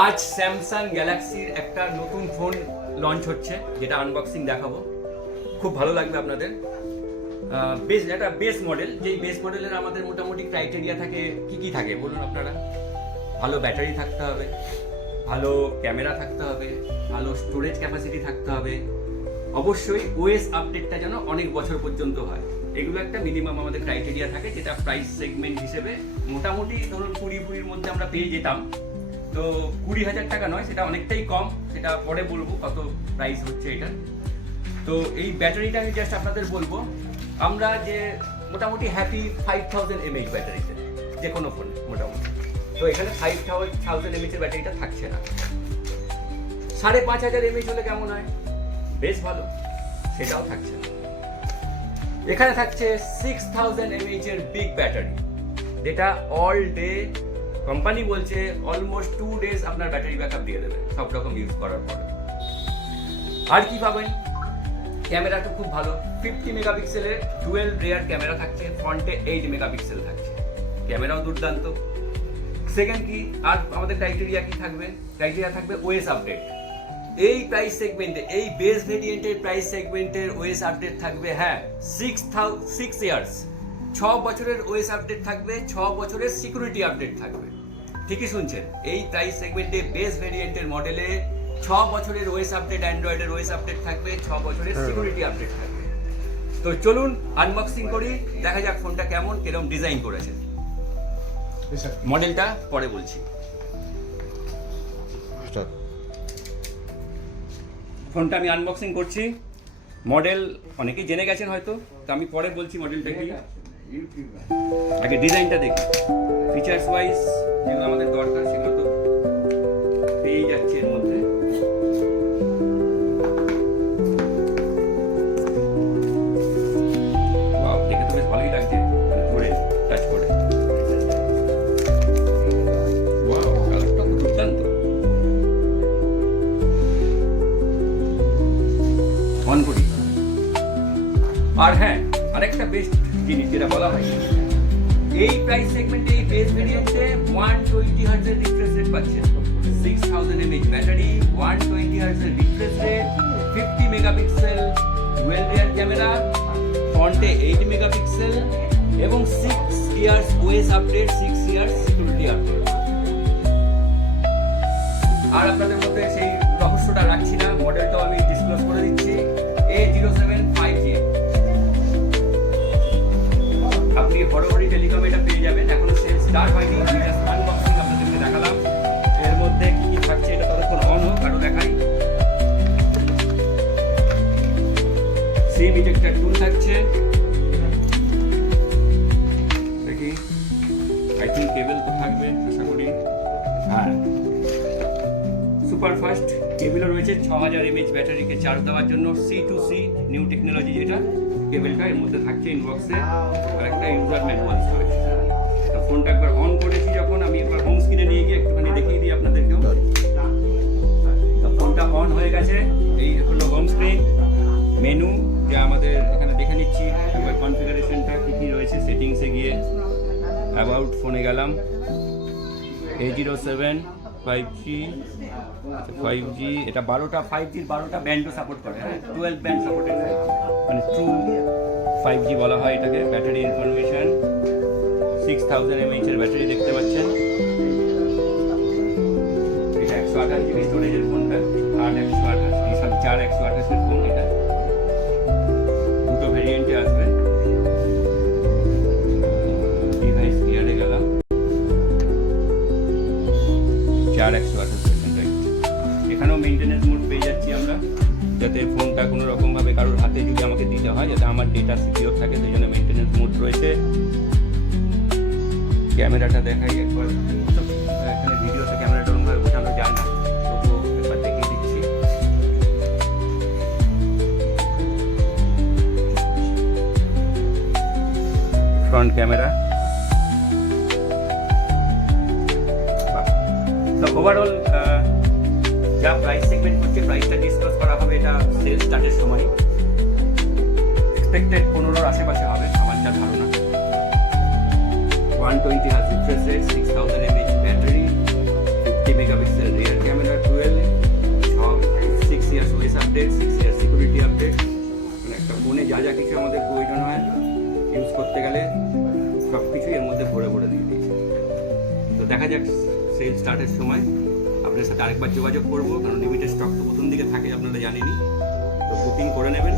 আজ স্যামসাং গ্যালাক্সির একটা নতুন ফোন লঞ্চ হচ্ছে, যেটা আনবক্সিং দেখাবো। খুব ভালো লাগবে আপনাদের। একটা বেস মডেল, যেই বেস মডেলের আমাদের মোটামুটি ক্রাইটেরিয়া থাকে, কি থাকে বলুন আপনারা? ভালো ব্যাটারি থাকতে হবে, ভালো ক্যামেরা থাকতে হবে, ভালো স্টোরেজ ক্যাপাসিটি থাকতে হবে, অবশ্যই ওএস আপডেটটা যেন অনেক বছর পর্যন্ত হয়। এগুলো একটা মিনিমাম আমাদের ক্রাইটেরিয়া থাকে, যেটা প্রাইস সেগমেন্ট হিসেবে মোটামুটি ধরুন 20-20 মধ্যে আমরা পেয়ে যেতাম। তো 20,000 টাকা নয়, সেটা অনেকটাই কম, সেটা পরে বলবো কত প্রাইস হচ্ছে এটা। তো এই ব্যাটারিটা আমি জাস্ট আপনাদের বলবো, আমরা যে মোটামুটি হ্যাপি 5000 mAh ব্যাটারিতে যে কোনো ফোনে মোটামুটি। তো এখানে 5000 mAh ব্যাটারিটা থাকছে না। 5500 mAh হলে কেমন হয়? বেশ ভালো, সেটাও থাকছে না। এখানে থাকছে 6000 mAh এর বিগ ব্যাটারি, যেটা অল ডে কোম্পানি বলছে অলমোস্ট 2 days আপনার ব্যাটারি ব্যাকআপ দিয়ে দেবে সব রকম ইউজ করার পরে। আর কি পাবেন? ক্যামেরা তো খুব ভালো, 50 মেগাপিক্সেলের ডুয়েল রেয়ার ক্যামেরা থাকছে, ফ্রন্টে 8 মেগাপিক্সেল থাকছে, ক্যামেরাও দুর্দান্ত। সেকেন্ড কি, আর আমাদের ক্রাইটেরিয়া কি থাকবে? ক্রাইটেরিয়া থাকবে ওএস আপডেট। এই প্রাইস সেগমেন্টে, এই বেস ভেরিয়েন্টের প্রাইস সেগমেন্টের ওএস আপডেট থাকবে, হ্যাঁ 6 ইয়ার্স, 6 বছরের ওএস আপডেট থাকবে, 6 বছরের সিকিউরিটি আপডেট থাকবে। ঠিকই শুনছেন, এই প্রাইস সেগমেন্টে বেস ভেরিয়েন্টের মডেলে 6 বছরের ওএস আপডেট, অ্যান্ড্রয়েডের ওএস আপডেট থাকবে, 6 বছরের সিকিউরিটি আপডেট থাকবে। তো চলুন আনবক্সিং করি, দেখা যাক ফোনটা কেমন, কিরকম ডিজাইন করেছে। মডেলটা পরে বলছি। ফোনটা আমি আনবক্সিং করছি। মডেল অনেকেই জেনে গেছেন হয়তো, তো আমি পরে বলছি মডেলটা কি। আগে ডিজাইনটা দেখি, ফিচার্স ওয়াইজ যেগুলো আমাদের দরকার সেগুলো তো পেয়ে যাচ্ছে এর মধ্যে। ওয়াও, দেখে তো বেশ ভালোই লাগছে করে টাচ করে। ওয়াও, কালারটা তো দুর্দান্ত। অন করি। আর হ্যাঁ, আরেকটা বেস্ট জিনিস যেটা বলা হয়, এই প্রাইস সেগমেন্টে এই বেস ভেরিয়েন্টে 120 Hz এর রিফ্রেশ রেট পাচ্ছেন, 6000 mAh ব্যাটারি, 120 Hz এর refresh rate, 50 megapixel dual rear camera, ফ্রন্টে 8 মেগাপিক্সেল এবং 6 years OS update, 6 years security update. আর আপনাদের মধ্যে সেই রহস্যটা রাখছি না, মডেলটাও আমি ডিসক্লোজ করে দিচ্ছি, A07 5G। আপনি হরহরি টেলিকম এটা পেয়ে যাবেন, এখনো সেল স্টার্ট হয়নি, জাস্ট আনবক্সিং আপনাদেরকে দেখালাম। এর মধ্যে কি কি থাকছে এটা ততক্ষণ অন হোক, আরো দেখাই। সিম ইজেক্টর টুল থাকছে, দেখি আই থিঙ্ক কেবল তো থাকবে আশা করি। হ্যাঁ, সুপার ফাস্ট কেবলও রয়েছে, 6000 mAh ব্যাটারিকে চার্জ দেওয়ার জন্য C2C নিউ টেকনোলজি, যেটা কেবলটা এর মধ্যে থাকছে ইনবক্সে। আর একটা ইউজার ম্যানুয়াল রয়েছে। তো ফোনটা একবার অন করেছি যখন, আমি একবার হোম স্ক্রিনে নিয়ে গিয়ে একটুখানি দেখিয়ে দিই আপনাদেরকেও। তো ফোনটা অন হয়ে গেছে, এই হলো হোম স্ক্রিন। মেনু যা আমাদের এখানে দেখে নিচ্ছি, একবার কনফিগারেশনটা কী কী রয়েছে, সেটিংসে গিয়ে অ্যাবাউট ফোনে গেলাম, A07 5G, আচ্ছা 5G, এটা 12টা 5G-র 12টা ব্যান্ডও সাপোর্ট করে, হ্যাঁ 12 ব্যান্ড সাপোর্টেড, মানে ট্রু 5G বলা হয় এটাকে। ব্যাটারি ইনফরমেশন, 6000 mAh এর ব্যাটারি দেখতে পাচ্ছেন। এটা 128 GB স্টোরেজের ফোনটা, 4 128 এর ফোন এটা। দুটো ভেরিয়েন্টে আসবে। ডিভাইস ক্লিয়ারে গেলাম, 4 128%। এখানেও মেইনটেনেন্স মোড পেয়ে যাচ্ছি আমরা, যাতে ফোনটা কোনো রকমভাবে কারোর হাতে যদি আমাকে দিতে হয়, যাতে আমার ডেটা সিকিউর থাকে, সেই জন্য মেইনটেনেন্স মোড রয়েছে। ক্যামেরাটা দেখাই একবার, এখানে ভিডিওতে ক্যামেরাটা ওরকমভাবে বোঝানো যায় না, তবুও একবার দেখিয়ে দিচ্ছি। ফ্রন্ট ক্যামেরা, তো ওভারঅল যা প্রাইস সেগমেন্ট করছে, প্রাইসটা ডিসকাস করা হবে এটা সেল স্টার্টের সময়। এক্সপেক্টেড 15-র আশেপাশে হবে আমার যা ধারণা। 120 Hz refresh rate, 6000 mAh battery, 50 megapixel rear camera, 12 সব 6 ইয়ার্স ওয়েস আপডেট, 6 ইয়ার্স সিকিউরিটি আপডেট, মানে একটা ফোনে যা যা কিছু আমাদের প্রয়োজন হয় ইউজ করতে গেলে সব কিছু এর মধ্যে ভরে ভরে দিয়ে দিয়েছে। তো দেখা যাক সেল স্টার্টের সময় আপনার সাথে আরেকবার যোগাযোগ করবো, কারণ লিমিটেড স্টক তো প্রথম দিকে থাকে আপনারা জানেনই, তো বুকিং করে নেবেন।